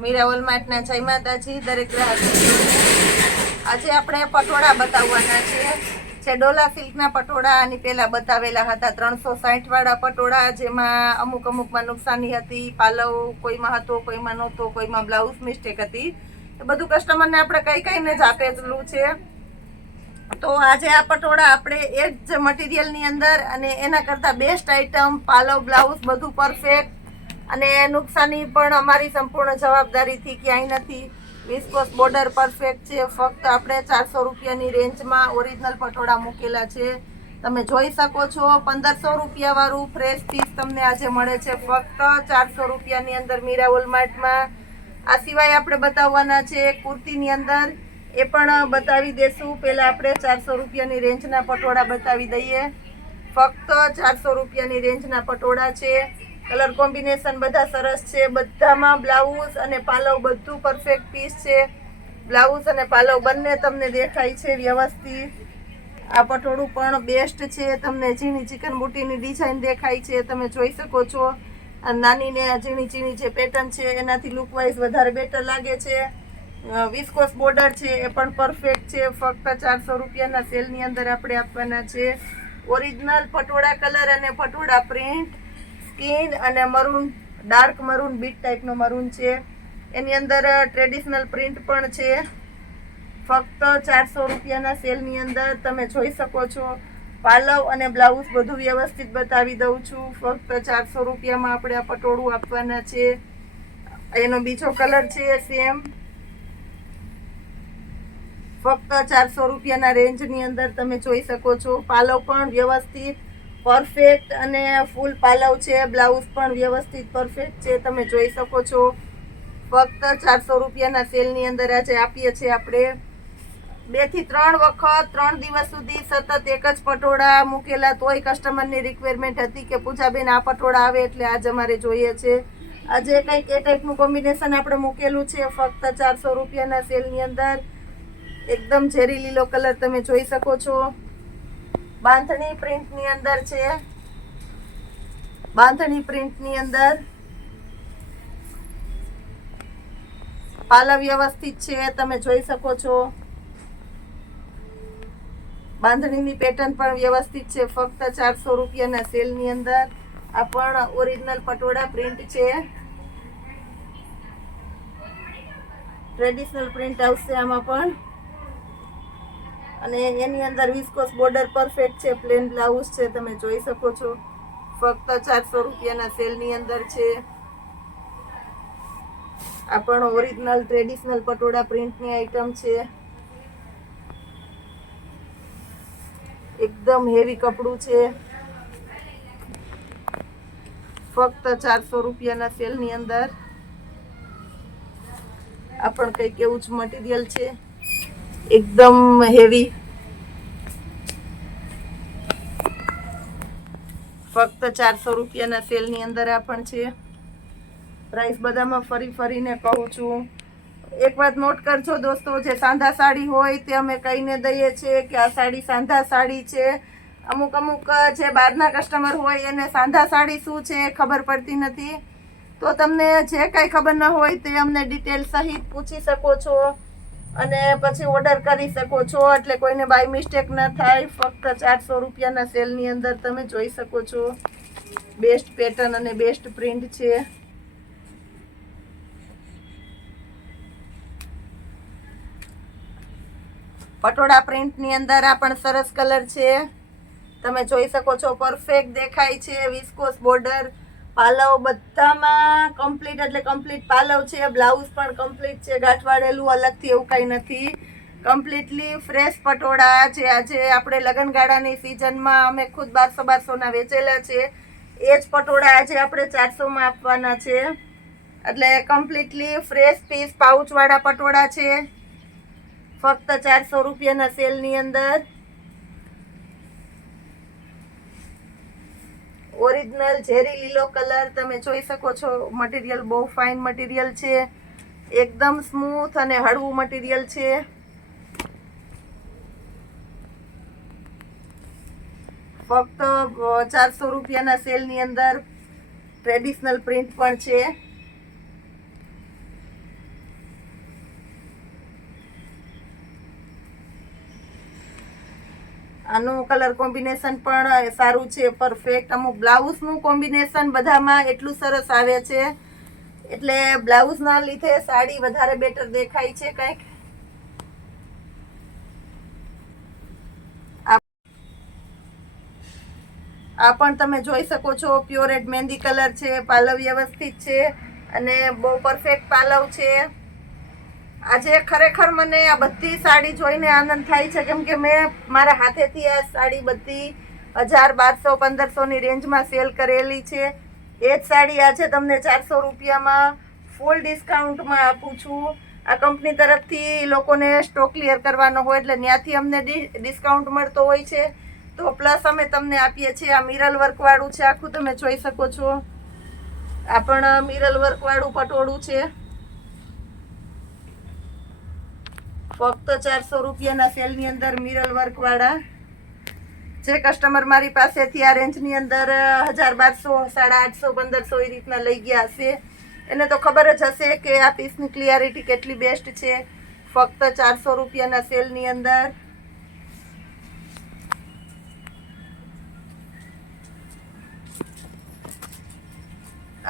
મીરા વોલમાર્ટના જય માતાજી દરેક ગ્રાહક. આજે આપણે પટોળા બતાવવાના છે ડોલા સિલ્કના પટોળા. આની પહેલા બતાવેલા હતા 360 વાળા પટોળા, જેમાં અમુકમાં નુકસાની હતી. પાલવ કોઈમાં હતો, કોઈમાં નહોતો, કોઈમાં બ્લાઉઝ મિસ્ટેક હતી. તો બધું કસ્ટમરને આપણે કહીને જ આપેલું છે. તો આજે આ પટોળા આપણે એ જ મટીરિયલની અંદર અને એના કરતાં બેસ્ટ આઈટમ, પાલવ બ્લાઉઝ બધું પરફેક્ટ, અને નુકસાની પણ અમારી સંપૂર્ણ જવાબદારીથી ક્યાંય નથી. વિસ્કોસ બોર્ડર પરફેક્ટ છે. ફક્ત આપણે 400 રૂપિયાની રેન્જમાં ઓરિજિનલ પટોળા મૂકેલા છે. તમે જોઈ શકો છો 1500 રૂપિયાવાળું ફ્રેશ પીસ તમને આજે મળે છે ફક્ત 400 રૂપિયાની અંદર મીરા વોલમાર્ટમાં. આ સિવાય આપણે બતાવવાના છે કુર્તીની અંદર, એ પણ બતાવી દેશું. પહેલાં આપણે 400 રૂપિયાની રેન્જના પટોળા બતાવી દઈએ. ફક્ત 400 રૂપિયાની રેન્જના પટોળા છે. કલર કોમ્બિનેશન બધા સરસ છે. બધામાં બ્લાઉઝ અને પાલવ બધું પરફેક્ટ પીસ છે. બ્લાઉઝ અને પાલવ બંને તમને દેખાય છે વ્યવસ્થિત. આ પટોળું પણ બેસ્ટ છે. તમને ઝીણી ચિકન બુટીની ડિઝાઇન દેખાય છે, તમે જોઈ શકો છો. નાની ને ઝીણી જે પેટર્ન છે એનાથી લુકવાઇઝ વધારે બેટર લાગે છે. વિસ્કોસ બોર્ડર છે એ પણ પરફેક્ટ છે. ફક્ત 400 રૂપિયાના સેલની અંદર આપણે આપવાના છે. ઓરિજિનલ પટોળા કલર અને પટોળા પ્રિન્ટ, સ્કિન અને મરૂન, ડાર્ક મરૂન, બીટ ટાઈપનો મરૂન છે. એની અંદર ટ્રેડિશનલ પ્રિન્ટ પણ છે. ફક્ત 400 રૂપિયાના સેલની અંદર તમે જોઈ શકો છો. પાલવ અને બ્લાઉઝ બધું વ્યવસ્થિત બતાવી દઉં છું. ફક્ત 400 રૂપિયામાં આપણે આ પટોળું આપવાના છે. એનો બીજો કલર છે સેમ. ફક્ત 400 રૂપિયાના રેન્જની અંદર તમે જોઈ શકો છો. પાલવ પણ વ્યવસ્થિત પરફેક્ટ અને ફૂલ પાલવ છે. બ્લાઉઝ પણ વ્યવસ્થિત પરફેક્ટ છે, તમે જોઈ શકો છો. ફક્ત 400 રૂપિયાના સેલની અંદર આજે આપીએ છીએ આપણે. 2 થી 3 વખત 3 દિવસ સુધી સતત એક જ પટોળા મૂકેલા, તોય કસ્ટમરની રિક્વાયરમેન્ટ હતી કે પૂજાબેન આ પટોળા આવે એટલે આજ અમારે જોઈએ છે. આજે કંઈક એ ટાઈપનું કોમ્બિનેશન આપણે મૂકેલું છે ફક્ત 400 રૂપિયાના સેલની અંદર. એકદમ ઝેરી લીલો કલર તમે જોઈ શકો છો. બાંધણી પ્રિન્ટની અંદર છે. બાંધણી પ્રિન્ટની અંદર પાલવ વ્યવસ્થિત છે, તમે જોઈ શકો છો. બાંધણીની પેટર્ન પણ વ્યવસ્થિત છે. ફક્ત 400 રૂપિયાના સેલની અંદર. આ પણ ઓરિજિનલ પટોળા પ્રિન્ટ છે. ટ્રેડિશનલ પ્રિન્ટ આવશે આમાં પણ. અને એની અંદર વિસ્કોસ બોર્ડર પરફેક્ટ છે. પ્લેન બ્લાઉઝ છે, તમે જોઈ શકો છો. ફક્ત 400 રૂપિયાના સેલની અંદર છે. આ પણ ઓરિજિનલ ટ્રેડિશનલ પટોળા પ્રિન્ટની આઈટમ છે. એકદમ હેવી કપડું છે. ફક્ત 400 રૂપિયાના સેલની અંદર. આ પણ કંઈક એવું જ મટીરિયલ છે, એકદમ હેવી. ફક્ત 400 રૂપિયાના સેલની અંદર આ પણ છે. પ્રાઇસ બધામાં ફરીને કહું છું. એક વાત નોટ કરજો દોસ્તો, જે સાંધા સાડી હોય તે અમે કહીને દઈએ છીએ કે આ સાડી સાંધા સાડી છે. અમુક જે બહારના કસ્ટમર હોય એને સાંધા સાડી શું છે ખબર પડતી નથી. તો તમને જે કાંઈ ખબર ન હોય તે અમને ડિટેલ સહિત પૂછી શકો છો અને પછી ઓર્ડર કરી શકો છો, એટલે કોઈને બાય મિસ્ટેક ન થાય. ફક્ત 400 રૂપિયાના સેલની અંદર તમે જોઈ શકો છો. બેસ્ટ પેટર્ન અને બેસ્ટ પ્રિન્ટ છે. પટોળા પ્રિન્ટની અંદર આ પણ સરસ કલર છે, તમે જોઈ શકો છો. પરફેક્ટ દેખાય છે. વિસ્કોસ બોર્ડર, પાલવ બધામાં કમ્પ્લીટ એટલે કમ્પ્લીટ પાલવ છે. બ્લાઉઝ પણ કમ્પ્લીટ છે, ગાંઠવાળેલું અલગથી એવું કાંઈ નથી. કમ્પ્લીટલી ફ્રેશ પટોળા છે. આજે આપણે લગ્નગાળાની સિઝનમાં અમે ખુદ 1200 વેચેલા છે. એ જ પટોળા આજે આપણે 400માં આપવાના છે. એટલે કમ્પ્લીટલી ફ્રેશ પીસ પાઉચવાળા પટોળા છે. ફક્ત 400 રૂપિયાના સેલની અંદર. ઓરિજિનલ ઝેરી લીલો કલર તમે જોઈ શકો છો. મટીરિયલ બહુ ફાઇન મટીરિયલ છે. એકદમ સ્મૂથ અને હળવું મટીરિયલ છે. ફક્ત 400 રૂપિયાના સેલની અંદર. ટ્રેડિશનલ પ્રિન્ટ પણ છે. આનું કલર કોમ્બિનેશન પણ સારું છે, પરફેક્ટ. અમુક બ્લાઉઝનું કોમ્બિનેશન બધામાં એટલું સરસ આવે છે એટલે બ્લાઉઝના લીધે સાડી વધારે બેટર દેખાય છે કંઈક. આ પણ તમે જોઈ શકો છો, પ્યોર રેડ મહેંદી કલર છે, પાલવ વ્યવસ્થિત છે અને બહુ પરફેક્ટ પાલવ છે. આજે ખરેખર મને આ બધી સાડી જોઈને આનંદ થાય છે, કેમ કે મેં મારા હાથેથી આ સાડી બધી 1000, 1200, 1500ની રેન્જમાં સેલ કરેલી છે. એ જ સાડી આજે તમને 400 રૂપિયામાં ફૂલ ડિસ્કાઉન્ટમાં આપું છું. આ કંપની તરફથી લોકોને સ્ટોક ક્લિયર કરવાનો હોય એટલે ત્યાંથી અમને ડિસ્કાઉન્ટ મળતો હોય છે. તો પ્લસ અમે તમને આપીએ છીએ. આ મિરલ વર્કવાળું છે આખું, તમે જોઈ શકો છો. આ પણ મિરલ વર્કવાળું પટોળું છે. ફક્ત 400 રૂપિયાના સેલની અંદર મિરર વર્કવાળા. જે કસ્ટમર મારી પાસેથી આ રેન્જની અંદર 1000, 1200, 850, 1500 એ રીતના લઈ ગયા હશે એને તો ખબર જ હશે કે આ પીસની ક્લિયરિટી કેટલી બેસ્ટ છે. ફક્ત 400 રૂપિયાના સેલની અંદર.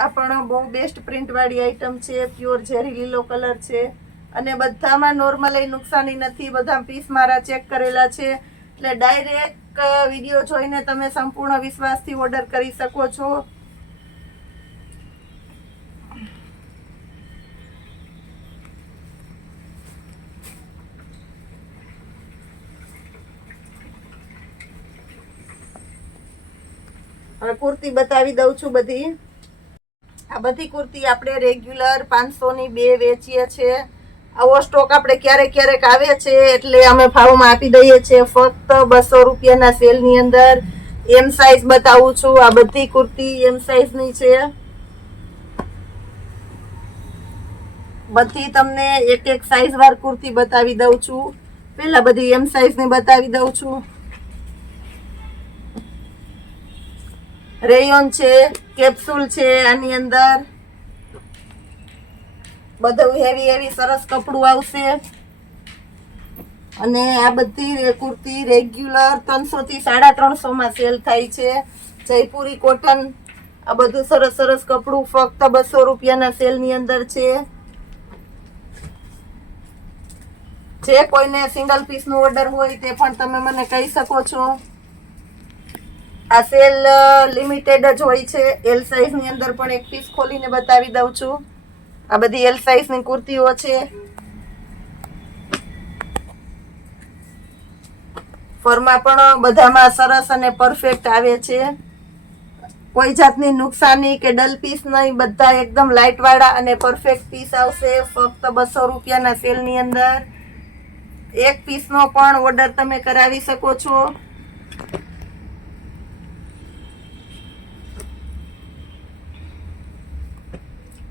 આ પણ બહુ બેસ્ટ પ્રિન્ટવાળી આઈટમ છે. પ્યોર ઝેરી લીલો કલર છે અને બધામાં નોર્મલી નુકસાની નથી. બધા પીસ મારા ચેક કરેલા છે એટલે ડાયરેક્ટ વિડીયો જોઈને તમે સંપૂર્ણ વિશ્વાસથી ઓર્ડર કરી શકો છો. હવે કુર્તી બતાવી દઉં છું બધી. આ બધી કુર્તી આપણે રેગ્યુલર 500ની 2 વેચીએ છીએ. આવો સ્ટોક આપણે ક્યારેક ક્યારેક આવે છે એટલે અમે ભાવમાં આપી દઈએ છીએ ફક્ત 200 રૂપિયાના સેલની અંદર. એમ સાઇઝ બતાવું છું. આ બધી કુર્તી એમ સાઇઝની છે. બધી તમને એક એક સાઇઝ વાર કુર્તી બતાવી દઉં છું. પહેલા બધી એમ સાઇઝની બતાવી દઉં છું. રેયોન છે, કેપ્સ્યુલ છે આની અંદર. બધું હેવી સરસ કપડું આવશે. અને આ બધી કુર્તી રેગ્યુલર 300 થી 350 માં સેલ થાય છે. જયપુરી કોટન. આ બધું સરસ કપડું ફક્ત 200 રૂપિયાના સેલની અંદર છે. જે કોઈને સિંગલ પીસનો ઓર્ડર હોય તે પણ તમે મને કહી શકો છો. આ સેલ લિમિટેડ જ હોય છે. એલ સાઇઝની અંદર પણ એક પીસ ખોલીને બતાવી દઉં છું. આ બધી એલ સાઇઝની કુર્તીઓ છે. ફરમાં પણ બધામાં સરસ અને પરફેક્ટ આવે છે. કોઈ જાતની નુકસાની કે ડલ પીસ નહીં. બધા એકદમ લાઇટ વાળા અને પરફેક્ટ પીસ આવશે ફક્ત 200 રૂપિયાના સેલની અંદર. એક પીસનો પણ ઓર્ડર તમે કરાવી શકો છો.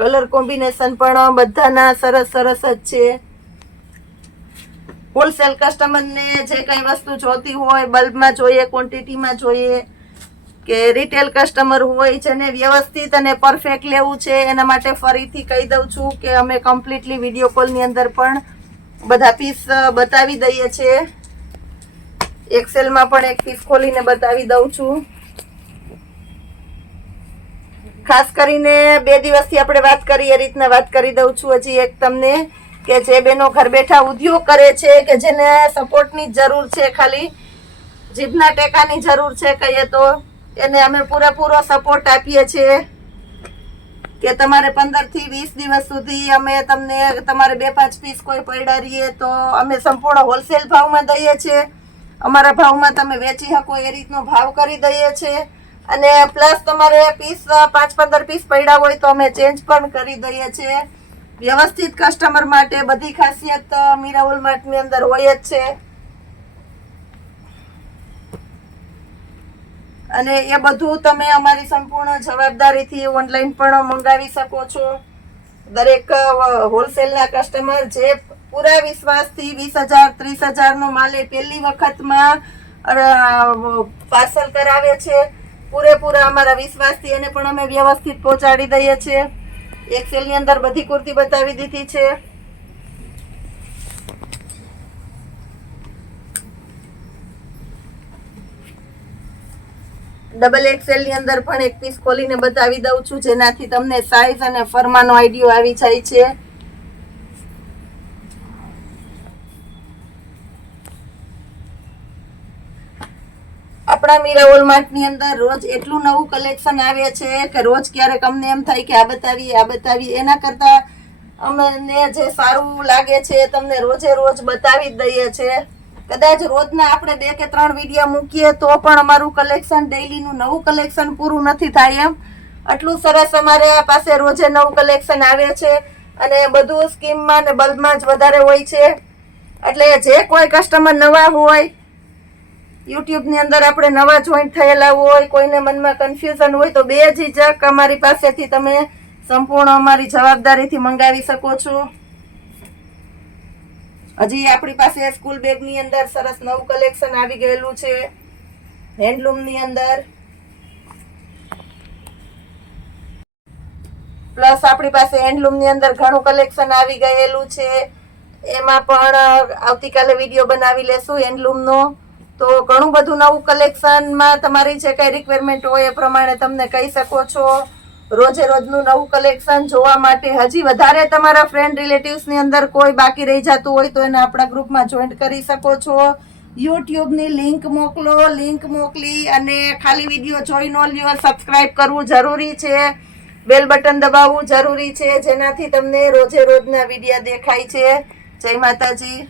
કલર કોમ્બિનેશન પણ બધાના સરસ જ છે. હોલસેલ કસ્ટમરને જે કંઈ વસ્તુ જોતી હોય, બલ્બમાં જોઈએ, ક્વોન્ટિટીમાં જોઈએ, કે રિટેલ કસ્ટમર હોય જેને વ્યવસ્થિત અને પરફેક્ટ લેવું છે એના માટે ફરીથી કહી દઉં છું કે અમે કમ્પ્લીટલી વિડીયો કોલની અંદર પણ બધા પીસ બતાવી દઈએ છીએ. એક્સેલમાં પણ એક પીસ ખોલીને બતાવી દઉં છું. ખાસ કરીને 2 દિવસથી આપણે વાત કરી એ રીતના વાત કરી દઉં છું હજી એક તમને, કે જે બહેનો ઘર બેઠા ઉદ્યોગ કરે છે, કે જેને સપોર્ટની જરૂર છે, ખાલી જીભના ટેકાની જરૂર છે કહીએ તો, એને અમે પૂરેપૂરો સપોર્ટ આપીએ છીએ. કે તમારે 15 થી 20 દિવસ સુધી અમે તમને તમારે 2-5 પીસ કોઈ પડ્યા રહીએ તો અમે સંપૂર્ણ હોલસેલ ભાવમાં દઈએ છીએ. અમારા ભાવમાં તમે વેચી શકો એ રીતનો ભાવ કરી દઈએ છીએ. અને પ્લસ તમારે પીસ 5-15 પીસ પડ્યા હોય તો અમે ચેન્જ પણ કરી દઈએ છીએ. વ્યવસ્થિત કસ્ટમર માટે બધી ખાસિયત મીરા વોલમાર્ટની અંદર હોય જ છે. અને એ બધું તમે અમારી સંપૂર્ણ જવાબદારીથી ઓનલાઈન પણ મંગાવી શકો છો. દરેક હોલસેલના કસ્ટમર જે પૂરા વિશ્વાસથી 20,000 30,000નો માલ એ પહેલી વખતમાં પાર્સલ કરાવે છે, પૂરેપૂરા અમારા વિશ્વાસથી એને પણ અમે વ્યવસ્થિત પહોંચાડી દઈએ છીએ. એક્સેલની અંદર બધી કુર્તી બતાવી દીધી છે. ડબલ એક્સેલ ની અંદર પણ એક પીસ ખોલીને બતાવી દઉં છું, જેનાથી તમને સાઈઝ અને ફરમાનો આઈડિયો આવી જાય છે. આપણા મીરા વોલમાર્ટ ની અંદર રોજ એટલું નવું કલેક્શન આવે છે કે રોજ ક્યારેક અમને એમ થાય કે આ બતાવીએ. એના કરતા અમને જે સારું લાગે છે એ તમને રોજે રોજ બતાવી જ દઈએ છે. કદાચ રોજના આપણે 2 કે 3 વિડીયો મૂકીએ તો પણ અમારું કલેક્શન ડેઈલીનું નવું કલેક્શન પૂરું નથી થાય એમ. આટલું સરસ અમારે પાસે રોજે નવું કલેક્શન આવે છે અને બધું સ્કીમમાં ને બલ્બમાં જ વધારે હોય છે. એટલે જે કોઈ કસ્ટમર નવા હોય, યુટ્યુબની અંદર આપણે નવા જોઈન્ટ થયેલા હોય, કોઈને મનમાં કન્ફ્યુઝન હોય તો બે ઝીઝક અમારી પાસેથી તમે સંપૂર્ણ અમારી જવાબદારીથી મંગાવી શકો છો. હજી આપણી પાસે સ્કૂલ બેગની અંદર સરસ નવું કલેક્શન આવી ગયેલું છે હેન્ડલૂમની અંદર. પ્લસ આપણી પાસે હેન્ડલૂમની અંદર ઘણું કલેક્શન આવી ગયેલું છે. એમાં પણ આવતીકાલે વિડીયો બનાવી લેશું હેન્ડલૂમનો. તો ઘણું બધું નવું કલેક્શનમાં તમારી જે કંઈ રિક્વાયરમેન્ટ હોય એ પ્રમાણે તમને કહી શકો છો. રોજે રોજનું નવું કલેક્શન જોવા માટે હજી વધારે તમારા ફ્રેન્ડ રિલેટિવ્સની અંદર કોઈ બાકી રહી જતું હોય તો એને આપણા ગ્રુપમાં જોઈન્ટ કરી શકો છો. યુટ્યુબની લિંક મોકલો, લિંક મોકલી અને ખાલી વિડીયો જોઈ ન લ્યો, સબસ્ક્રાઇબ કરવું જરૂરી છે, બેલ બટન દબાવવું જરૂરી છે, જેનાથી તમને રોજે રોજના વિડીયો દેખાય છે. જય માતાજી.